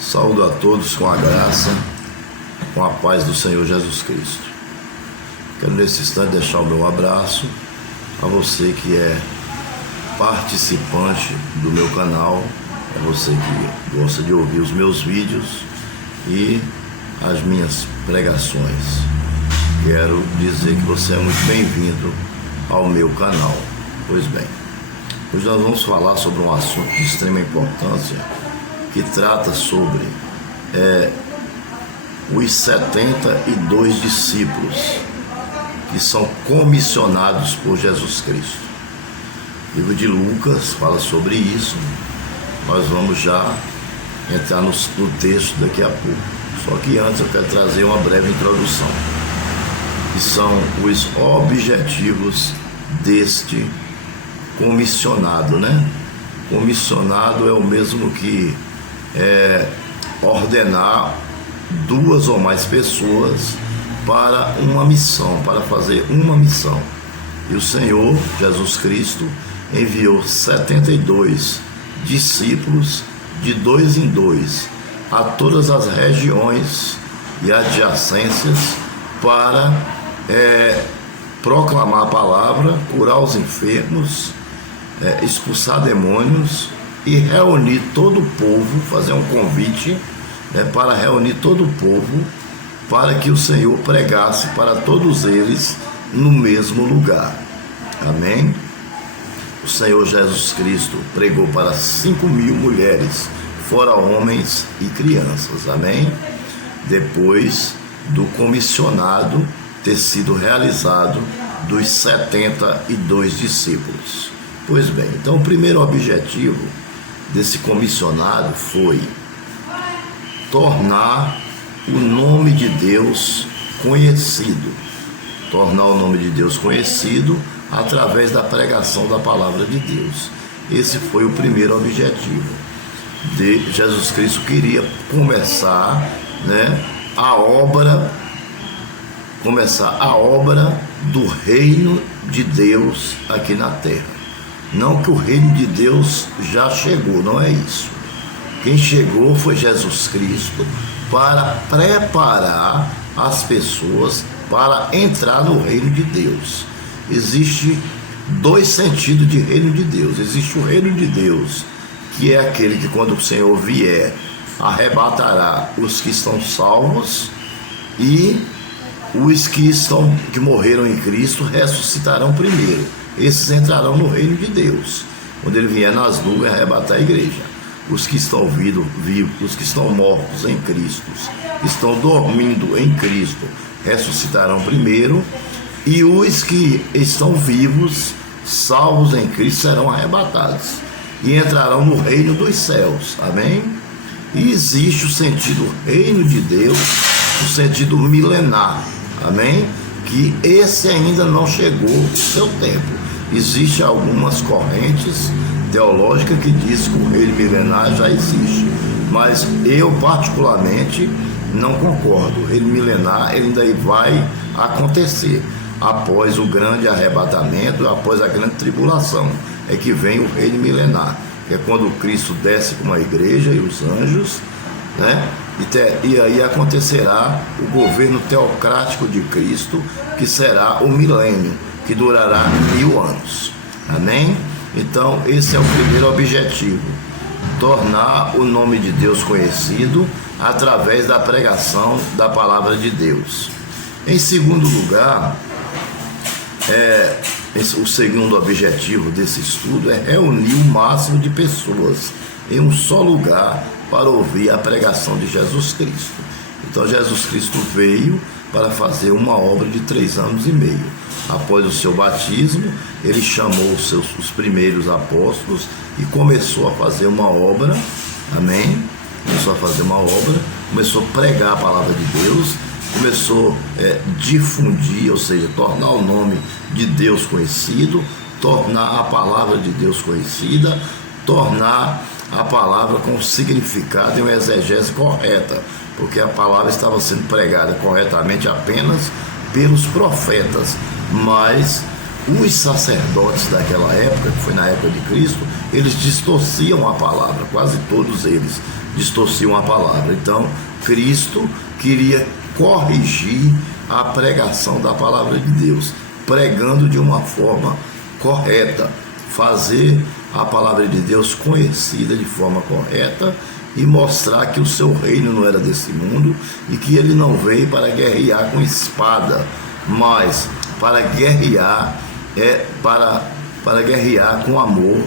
Saúdo a todos com a graça, com a paz do Senhor Jesus Cristo. Quero nesse instante deixar o meu abraço a você que é participante do meu canal, a você que gosta de ouvir os meus vídeos e as minhas pregações. Quero dizer que você é muito bem-vindo ao meu canal. Pois bem, hoje nós vamos falar sobre um assunto de extrema importância que trata sobre os 72 discípulos que são comissionados por Jesus Cristo. O livro de Lucas fala sobre isso. Nós vamos já entrar no texto daqui a pouco. Só que antes eu quero trazer uma breve introdução, que são os objetivos deste comissionado, né? Comissionado é o mesmo que ordenar duas ou mais pessoas para uma missão, para fazer uma missão. E o Senhor Jesus Cristo enviou 72 discípulos de dois em dois a todas as regiões e adjacências para proclamar a palavra, curar os enfermos, expulsar demônios e reunir todo o povo, fazer um convite para reunir todo o povo para que o Senhor pregasse para todos eles no mesmo lugar. Amém? O Senhor Jesus Cristo pregou para 5.000 mulheres, fora homens e crianças. Amém? Depois do comissionado ter sido realizado dos 72 discípulos. Pois bem, então o primeiro objetivo desse comissionado foi tornar o nome de Deus conhecido. Tornar o nome de Deus conhecido através da pregação da palavra de Deus. Esse foi o primeiro objetivo. Jesus Cristo queria começar a obra do reino de Deus aqui na terra. Não que o reino de Deus já chegou, não é isso. Quem chegou foi Jesus Cristo para preparar as pessoas para entrar no reino de Deus. Existe dois sentidos de reino de Deus. Existe o reino de Deus, que é aquele que quando o Senhor vier, arrebatará os que estão salvos, e os que morreram em Cristo ressuscitarão primeiro. Esses entrarão no reino de Deus, quando ele vier nas nuvens arrebatar a igreja. Os que estão vivos, os que estão mortos em Cristo, que estão dormindo em Cristo, ressuscitarão primeiro, e os que estão vivos, salvos em Cristo, serão arrebatados e entrarão no reino dos céus. Amém? E existe o sentido reino de Deus, o sentido milenar. Amém? Que esse ainda não chegou o seu tempo. Existem algumas correntes teológicas que dizem que o reino milenar já existe, mas eu particularmente não concordo. O reino milenar ele ainda vai acontecer após o grande arrebatamento, após a grande tribulação, é que vem o reino milenar, que é quando Cristo desce com a igreja e os anjos, e aí acontecerá o governo teocrático de Cristo, que será o milênio, que durará 1000 anos. Amém? Então esse é o primeiro objetivo: tornar o nome de Deus conhecido através da pregação da palavra de Deus. Em segundo lugar, o segundo objetivo desse estudo é reunir o máximo de pessoas em um só lugar para ouvir a pregação de Jesus Cristo. Então Jesus Cristo veio para fazer uma obra de 3 anos e meio. Após o seu batismo, ele chamou os primeiros apóstolos e começou a fazer uma obra. Amém? Começou a fazer uma obra, começou a pregar a palavra de Deus, começou a difundir, ou seja, tornar o nome de Deus conhecido, tornar a palavra de Deus conhecida, tornar a palavra com significado e uma exegese correta, porque a palavra estava sendo pregada corretamente apenas pelos profetas, mas os sacerdotes daquela época, que foi na época de Cristo, eles distorciam a palavra, quase todos eles distorciam a palavra. Então, Cristo queria corrigir a pregação da palavra de Deus, pregando de uma forma correta, fazer a palavra de Deus conhecida de forma correta e mostrar que o seu reino não era desse mundo e que ele não veio para guerrear com espada, mas para guerrear para guerrear com amor,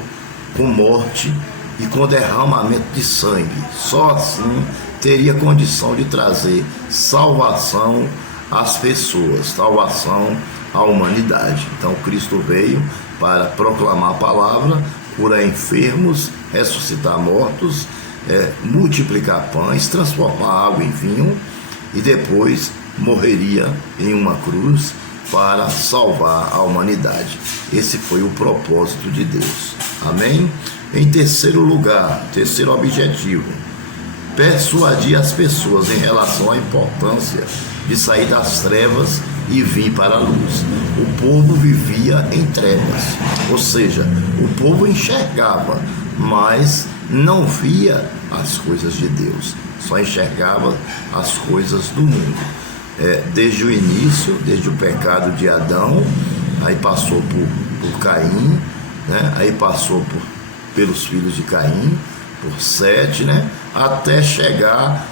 com morte e com derramamento de sangue. Só assim teria condição de trazer salvação às pessoas, salvação à humanidade. Então Cristo veio para proclamar a palavra, curar enfermos, ressuscitar mortos, multiplicar pães, transformar água em vinho e depois morreria em uma cruz para salvar a humanidade. Esse foi o propósito de Deus. Amém? Em terceiro lugar, terceiro objetivo, persuadir as pessoas em relação à importância de sair das trevas e vir para a luz. O povo vivia em trevas, ou seja, o povo enxergava, mas não via as coisas de Deus, só enxergava as coisas do mundo. Desde o início, desde o pecado de Adão, aí passou por Caim, né? Aí passou pelos filhos de Caim, por Sete, né? Até chegar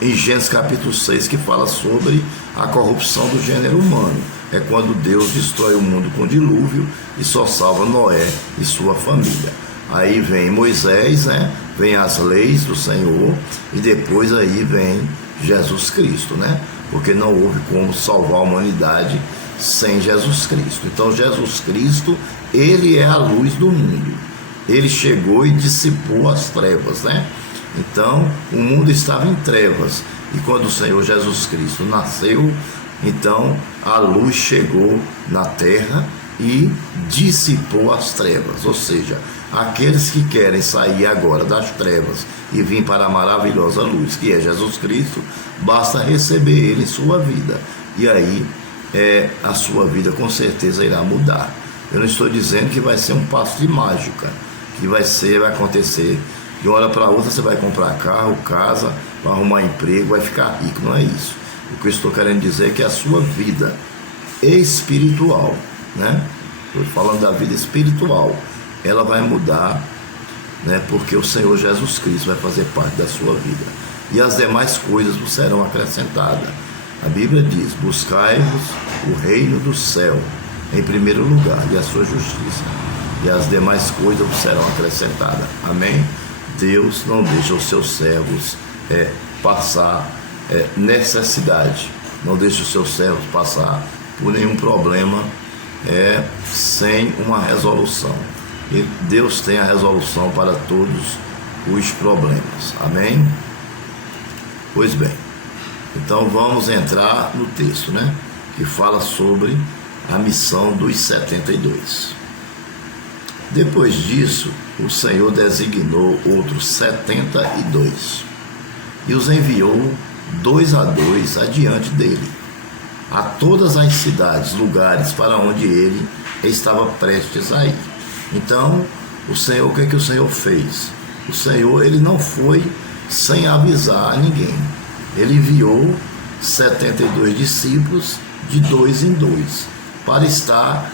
em Gênesis capítulo 6, que fala sobre a corrupção do gênero humano. É quando Deus destrói o mundo com dilúvio e só salva Noé e sua família. Aí vem Moisés, né? Vem as leis do Senhor e depois aí vem Jesus Cristo, né? Porque não houve como salvar a humanidade sem Jesus Cristo. Então Jesus Cristo, ele é a luz do mundo. Ele chegou e dissipou as trevas, né? Então o mundo estava em trevas e quando o Senhor Jesus Cristo nasceu, então a luz chegou na terra e dissipou as trevas, ou seja, aqueles que querem sair agora das trevas e vir para a maravilhosa luz, que é Jesus Cristo, basta receber Ele em sua vida, e aí a sua vida com certeza irá mudar. Eu não estou dizendo que vai ser um passo de mágica, que vai acontecer, de uma hora para outra você vai comprar carro, casa, vai arrumar emprego, vai ficar rico, não é isso. O que eu estou querendo dizer é que a sua vida espiritual, né? Estou falando da vida espiritual, ela vai mudar, né? Porque o Senhor Jesus Cristo vai fazer parte da sua vida e as demais coisas vos serão acrescentadas. A Bíblia diz: buscai-vos o reino do céu em primeiro lugar e a sua justiça, e as demais coisas vos serão acrescentadas. Amém? Deus não deixa os seus servos passar necessidade, não deixa os seus servos passar por nenhum problema sem uma resolução. E Deus tem a resolução para todos os problemas. Amém? Pois bem, então vamos entrar no texto, né? Que fala sobre a missão dos 72. Depois disso, o Senhor designou outros 72 e os enviou 2 a 2 adiante dele, a todas as cidades, lugares para onde ele estava prestes a ir. Então, o Senhor, o que é que o Senhor fez? O Senhor, ele não foi sem avisar a ninguém. Ele enviou 72 discípulos de 2 em 2 para estar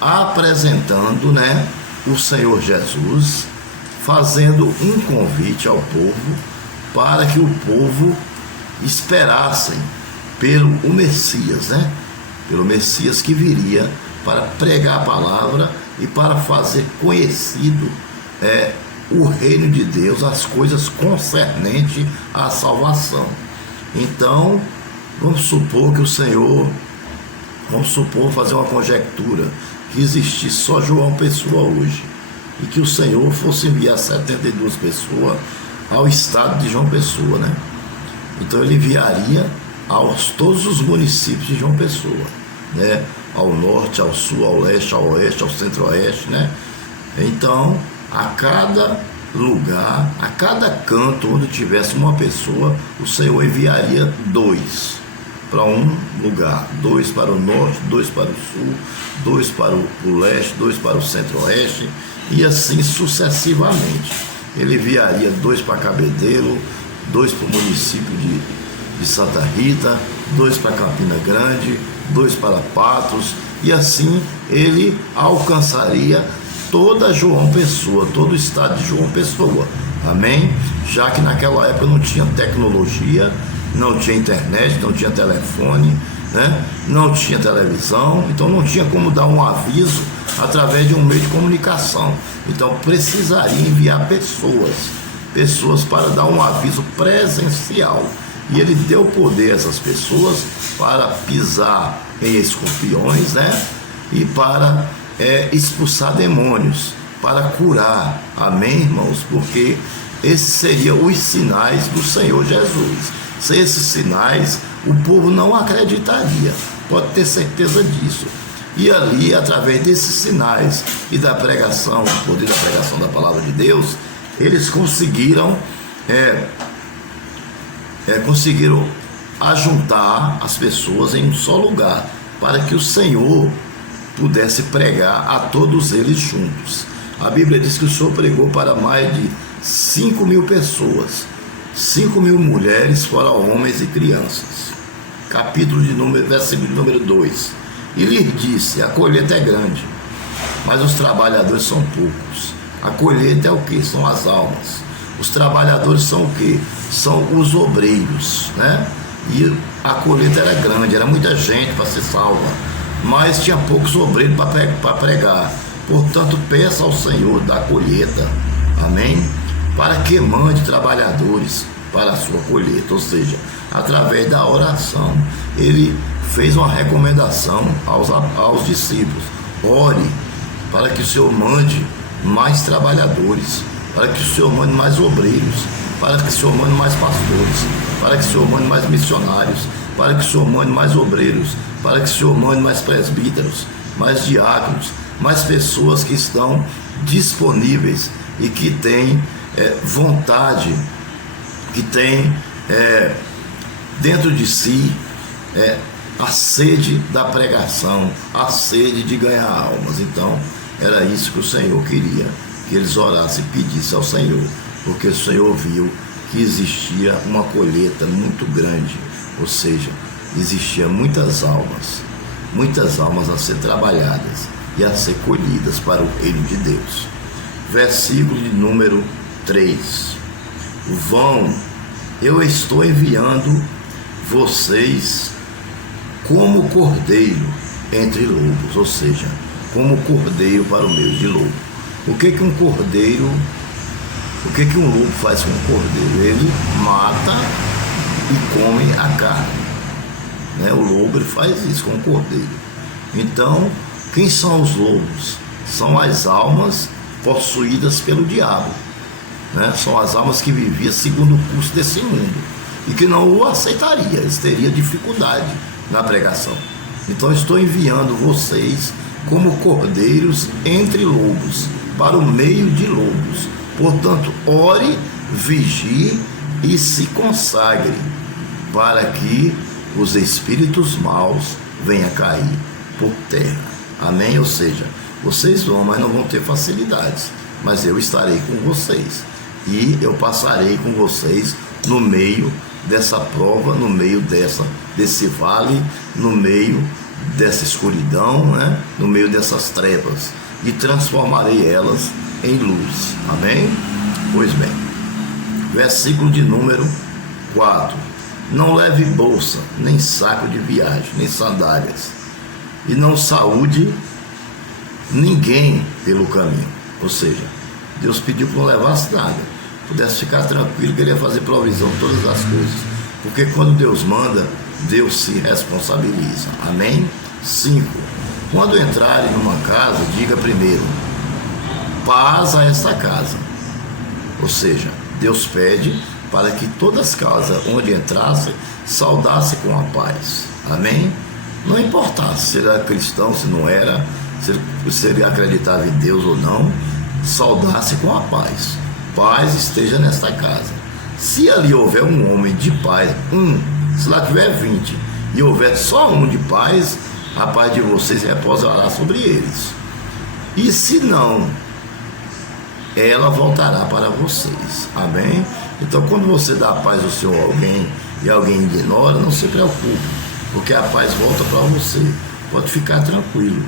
apresentando, né, o Senhor Jesus, fazendo um convite ao povo para que o povo esperassem pelo Messias, né? Pelo Messias que viria para pregar a palavra e para fazer conhecido o reino de Deus, as coisas concernentes à salvação. Então, vamos supor que o Senhor, fazer uma conjectura, que existisse só João Pessoa hoje, e que o Senhor fosse enviar 72 pessoas ao estado de João Pessoa, né? Então ele enviaria todos os municípios de João Pessoa, né? Ao norte, ao sul, ao leste, ao oeste, ao centro-oeste, né? Então, a cada lugar, a cada canto onde tivesse uma pessoa, o Senhor enviaria 2. para um lugar, 2 para o norte, 2 para o sul, 2 para o leste, 2 para o centro-oeste, e assim sucessivamente. Ele enviaria 2 para Cabedelo, 2 para o município de Santa Rita, 2 para Campina Grande, 2 para Patos, e assim ele alcançaria toda João Pessoa, todo o estado de João Pessoa, amém? Já que naquela época não tinha tecnologia, não tinha internet, não tinha telefone, né? Não tinha televisão, então não tinha como dar um aviso através de um meio de comunicação. Então precisaria enviar pessoas para dar um aviso presencial. E ele deu poder a essas pessoas para pisar em escorpiões, né? E para expulsar demônios, para curar, amém, irmãos? Porque esses seriam os sinais do Senhor Jesus. Sem esses sinais, o povo não acreditaria, pode ter certeza disso. E ali, através desses sinais e da pregação, o poder da pregação da palavra de Deus, eles conseguiram ajuntar as pessoas em um só lugar, para que o Senhor pudesse pregar a todos eles juntos. A Bíblia diz que o Senhor pregou para mais de 5.000 pessoas, 5.000 mulheres, fora homens e crianças. Versículo de número 2. E lhes disse: a colheita é grande, mas os trabalhadores são poucos. A colheita é o que? São as almas. Os trabalhadores são o que? São os obreiros, né? E a colheita era grande, era muita gente para ser salva, mas tinha poucos obreiros para pregar. Portanto, peça ao Senhor da colheita, amém? Para que mande trabalhadores para a sua colheita. Ou seja, através da oração, ele fez uma recomendação aos discípulos: ore para que o Senhor mande mais trabalhadores, para que o Senhor mande mais obreiros, para que o Senhor mande mais pastores, para que o Senhor mande mais missionários, para que o Senhor mande mais obreiros, para que o Senhor mande mais presbíteros, mais diáconos, mais pessoas que estão disponíveis e que têm vontade, que têm dentro de si a sede da pregação, a sede de ganhar almas. Então era isso que o Senhor queria, que eles orassem e pedissem ao Senhor, porque o Senhor viu que existia uma colheita muito grande, ou seja, existia muitas almas a ser trabalhadas e a ser colhidas para o reino de Deus. Versículo de número 3: vão, eu estou enviando vocês como cordeiro entre lobos, ou seja, como cordeiro para o meio de lobo. O que um cordeiro, o que um lobo faz com um cordeiro? Ele mata e come a carne, né? O lobo, ele faz isso com o cordeiro. Então, quem são os lobos? São as almas possuídas pelo diabo, né? São as almas que viviam segundo o curso desse mundo e que não o aceitaria, eles teriam dificuldade na pregação. Então estou enviando vocês como cordeiros entre lobos, para o meio de lobos. Portanto, ore, vigie e se consagre, para que os espíritos maus venham cair por terra. Amém? Ou seja, vocês vão, mas não vão ter facilidades, mas eu estarei com vocês, e eu passarei com vocês no meio dessa prova, no meio desse vale, no meio dessa escuridão, né? No meio dessas trevas, e transformarei elas em luz. Amém? Pois bem, versículo de número 4: não leve bolsa, nem saco de viagem, nem sandálias, e não saúde ninguém pelo caminho. Ou seja, Deus pediu que não levasse nada, pudesse ficar tranquilo, que ele ia fazer provisão de todas as coisas, porque quando Deus manda, Deus se responsabiliza. Amém? 5: quando entrarem numa casa, diga primeiro: paz a esta casa. Ou seja, Deus pede para que todas as casas onde entrassem, saudassem com a paz. Amém? Não importasse se era cristão, se não era, se ele acreditava em Deus ou não, saudasse com a paz. Paz esteja nesta casa. Se ali houver um homem de paz, se lá tiver 20, e houver só um de paz, a paz de vocês repousará sobre eles. E se não, ela voltará para vocês. Amém? Então, quando você dá a paz ao Senhor a alguém e alguém ignora, não se preocupe, porque a paz volta para você. Pode ficar tranquilo.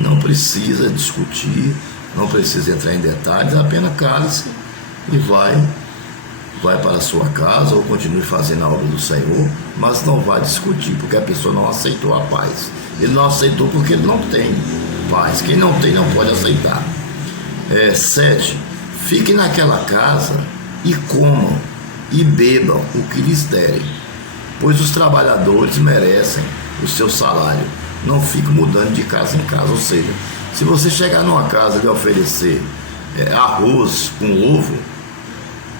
Não precisa discutir, não precisa entrar em detalhes, apenas cale-se e vai para a sua casa ou continue fazendo a obra do Senhor, mas não vai discutir, porque a pessoa não aceitou a paz. Ele não aceitou porque ele não tem paz. Quem não tem não pode aceitar. 7. Fiquem naquela casa e comam e bebam o que lhes derem, pois os trabalhadores merecem o seu salário. Não fique mudando de casa em casa. Ou seja, se você chegar numa casa e lhe oferecer arroz com ovo,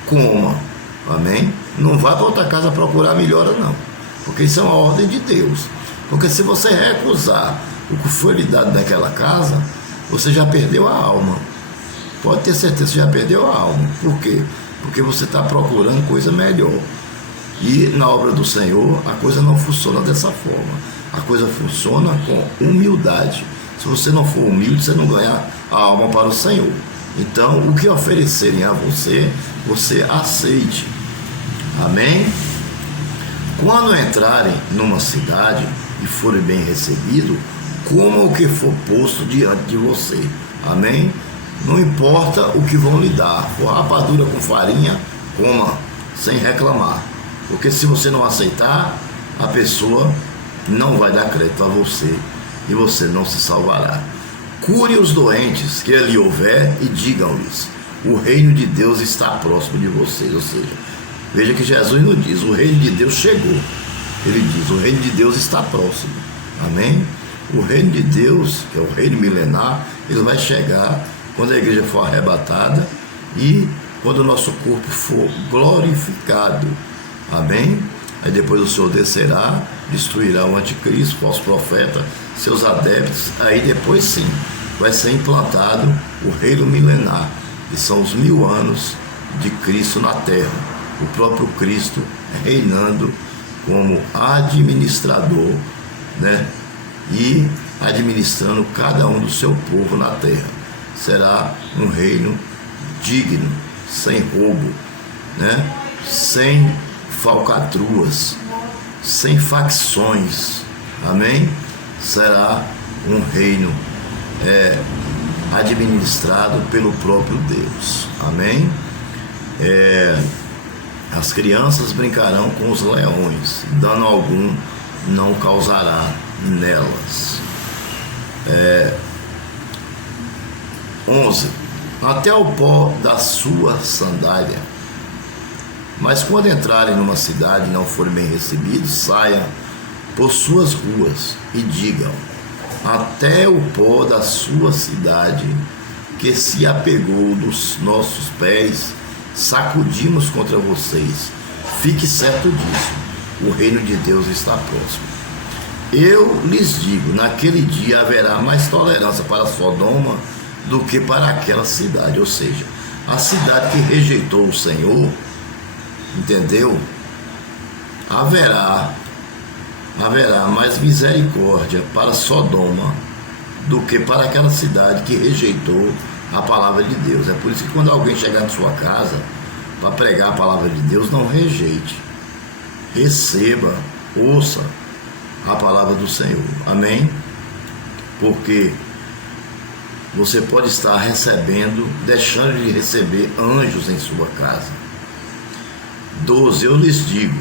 coma. Amém? Não vá para outra casa procurar melhora, não, porque isso é uma ordem de Deus. Porque se você recusar o que foi lhe dado naquela casa, você já perdeu a alma. Pode ter certeza que já perdeu a alma. Por quê? Porque você está procurando coisa melhor. E na obra do Senhor, a coisa não funciona dessa forma. A coisa funciona com humildade. Se você não for humilde, você não ganha a alma para o Senhor. Então, o que oferecerem a você, você aceite. Amém? Quando entrarem numa cidade e forem bem recebidos, coma o que for posto diante de você. Amém? Não importa o que vão lhe dar. For rapadura com farinha, coma, sem reclamar. Porque se você não aceitar, a pessoa não vai dar crédito a você e você não se salvará. Cure os doentes que ali houver e digam-lhes: o reino de Deus está próximo de vocês. Ou seja, veja que Jesus não diz: o reino de Deus chegou. Ele diz: o reino de Deus está próximo. Amém? O reino de Deus, que é o reino milenar, ele vai chegar quando a igreja for arrebatada e quando o nosso corpo for glorificado. Amém? Aí depois o Senhor descerá, destruirá o anticristo, falso profeta, seus adeptos. Aí depois sim, vai ser implantado o reino milenar, que são os 1000 anos de Cristo na terra. O próprio Cristo reinando como administrador, né? E administrando cada um do seu povo na terra. Será um reino digno, sem roubo, né? Sem falcatruas, sem facções. Amém? Será um reino administrado pelo próprio Deus. Amém? As crianças brincarão com os leões, dano algum não causará nelas. 11. Até o pó da sua sandália. Mas quando entrarem numa cidade e não forem bem recebidos, saiam por suas ruas e digam: até o pó da sua cidade, que se apegou dos nossos pés, sacudimos contra vocês. Fique certo disso, o reino de Deus está próximo. Eu lhes digo, naquele dia haverá mais tolerância para Sodoma do que para aquela cidade. Ou seja, a cidade que rejeitou o Senhor, entendeu? Haverá mais misericórdia para Sodoma do que para aquela cidade que rejeitou a palavra de Deus. É por isso que quando alguém chegar na sua casa para pregar a palavra de Deus, não rejeite. Receba, ouça a palavra do Senhor. Amém? Porque você pode estar recebendo, deixando de receber anjos em sua casa. 12. Eu lhes digo,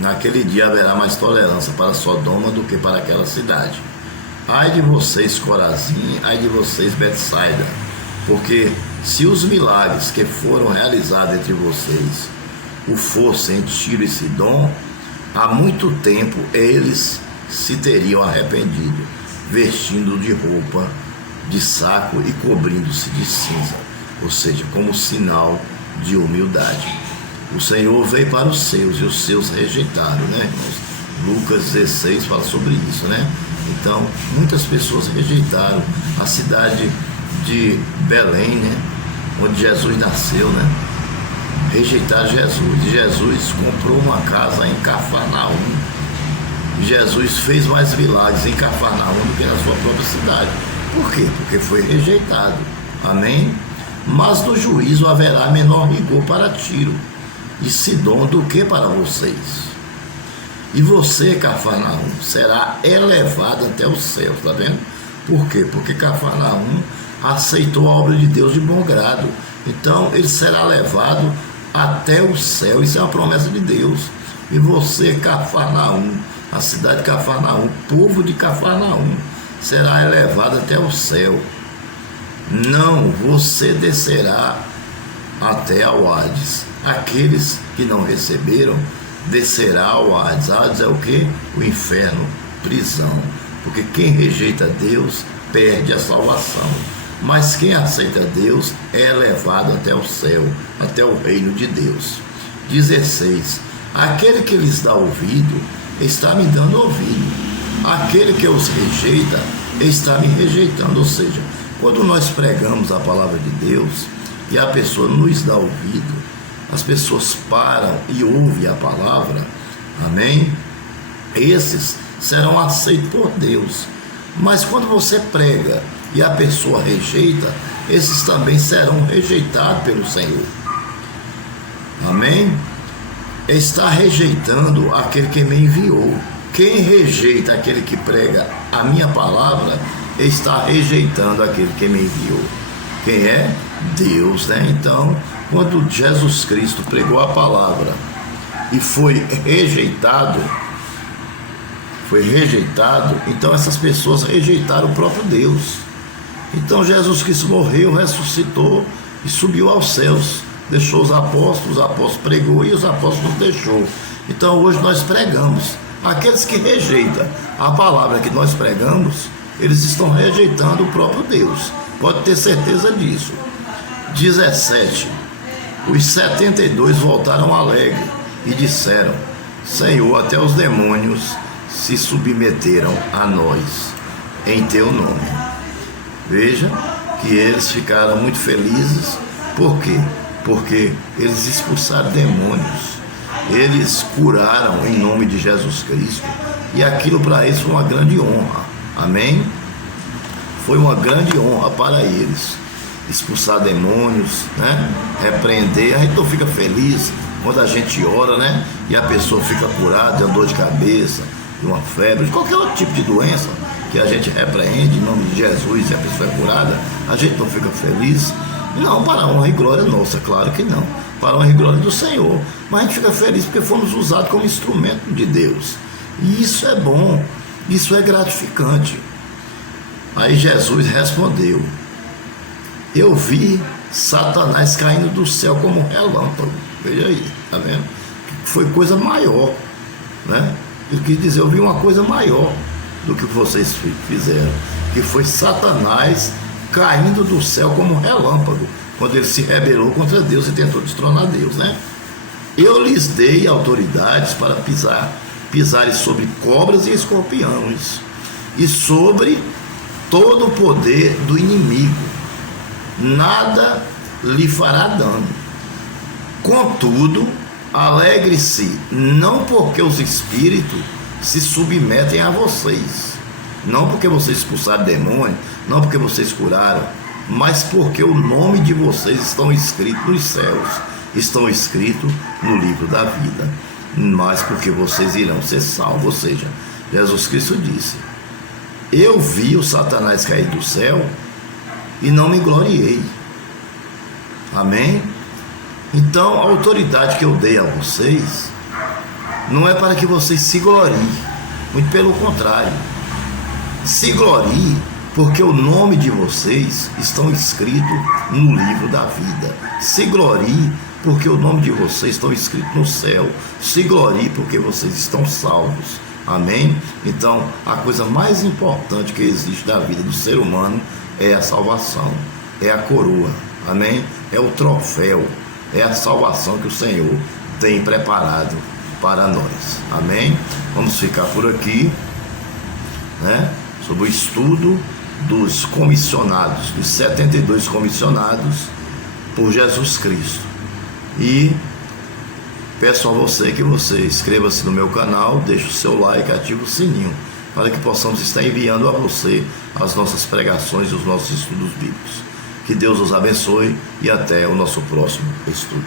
naquele dia haverá mais tolerância para Sodoma do que para aquela cidade. Ai de vocês, Corazim, ai de vocês, Betsaida, porque se os milagres que foram realizados entre vocês o fossem em Tiro e Sidom, há muito tempo eles se teriam arrependido, vestindo de roupa de saco e cobrindo-se de cinza, ou seja, como sinal de humildade. O Senhor veio para os seus e os seus rejeitaram, né, irmãos? Lucas 16 fala sobre isso, né? Então, muitas pessoas rejeitaram a cidade de Belém, né, onde Jesus nasceu, né? Rejeitaram Jesus. E Jesus comprou uma casa em Cafarnaum, Jesus fez mais milagres em Cafarnaum do que na sua própria cidade. Por quê? Porque foi rejeitado. Amém? Mas no juízo haverá menor rigor para Tiro e Sidom do que para vocês. E você, Cafarnaum, será elevado até os céus, tá vendo? Por quê? Porque Cafarnaum aceitou a obra de Deus de bom grado. Então ele será levado até o céu. Isso é uma promessa de Deus. E você, Cafarnaum, a cidade de Cafarnaum, o povo de Cafarnaum, será elevado até o céu. Não, você descerá até ao Hades. Aqueles que não receberam, descerá ao Hades. Hades é o que? O inferno, prisão. Porque quem rejeita Deus, perde a salvação. Mas quem aceita Deus, é elevado até o céu, até o reino de Deus. 16. Aquele que lhes dá ouvido, está me dando ouvido. Aquele que os rejeita, está me rejeitando. Ou seja, quando nós pregamos a palavra de Deus e a pessoa nos dá ouvido, as pessoas param e ouvem a palavra, amém? Esses serão aceitos por Deus. Mas quando você prega e a pessoa rejeita, esses também serão rejeitados pelo Senhor. Amém? Está rejeitando aquele que me enviou. Quem rejeita aquele que prega a minha palavra, está rejeitando aquele que me enviou. Quem é? Deus, né? Então, quando Jesus Cristo pregou a palavra e foi rejeitado, então essas pessoas rejeitaram o próprio Deus. Então Jesus Cristo morreu, ressuscitou e subiu aos céus. Deixou os apóstolos pregou e os apóstolos deixou. Então hoje nós pregamos. Aqueles que rejeitam a palavra que nós pregamos, eles estão rejeitando o próprio Deus. Pode ter certeza disso. 17. Os 72 voltaram alegres e disseram: Senhor, até os demônios se submeteram a nós em teu nome. Veja que eles ficaram muito felizes. Por quê? Porque eles expulsaram demônios, eles curaram em nome de Jesus Cristo, e aquilo para eles foi uma grande honra. Amém? Foi uma grande honra para eles expulsar demônios, né? Repreender. A gente não fica feliz quando a gente ora, né? E a pessoa fica curada de uma dor de cabeça, de uma febre, de qualquer outro tipo de doença que a gente repreende em nome de Jesus e a pessoa é curada. A gente não fica feliz. Não, para a honra e glória nossa, claro que não. Para a honra e glória do Senhor. Mas a gente fica feliz porque fomos usados como instrumento de Deus. E isso é bom, isso é gratificante. Aí Jesus respondeu: eu vi Satanás caindo do céu como um relâmpago. Veja aí, tá vendo? Foi coisa maior, né? Eu quis dizer, eu vi uma coisa maior do que vocês fizeram, que foi Satanás caindo do céu como um relâmpago, quando ele se rebelou contra Deus e tentou destronar Deus, né? Eu lhes dei autoridades para pisarem sobre cobras e escorpiões, e sobre todo o poder do inimigo, nada lhe fará dano. Contudo, alegre-se, não porque os espíritos se submetem a vocês, não porque vocês expulsaram demônio, não porque vocês curaram, mas porque o nome de vocês estão escritos nos céus, estão escritos no livro da vida, mas porque vocês irão ser salvos. Ou seja, Jesus Cristo disse: eu vi o Satanás cair do céu e não me gloriei. Amém? Então a autoridade que eu dei a vocês não é para que vocês se gloriem, muito pelo contrário, se gloriem porque o nome de vocês estão escrito no livro da vida. Se glorie porque o nome de vocês estão escrito no céu. Se glorie porque vocês estão salvos. Amém? Então a coisa mais importante que existe da vida do ser humano é a salvação, é a coroa. Amém? É o troféu, é a salvação que o Senhor tem preparado para nós. Amém? Vamos ficar por aqui, né? Sobre o estudo dos comissionados, dos 72 comissionados por Jesus Cristo. E peço a você que você inscreva-se no meu canal, deixe o seu like, ative o sininho, para que possamos estar enviando a você as nossas pregações e os nossos estudos bíblicos. Que Deus os abençoe e até o nosso próximo estudo.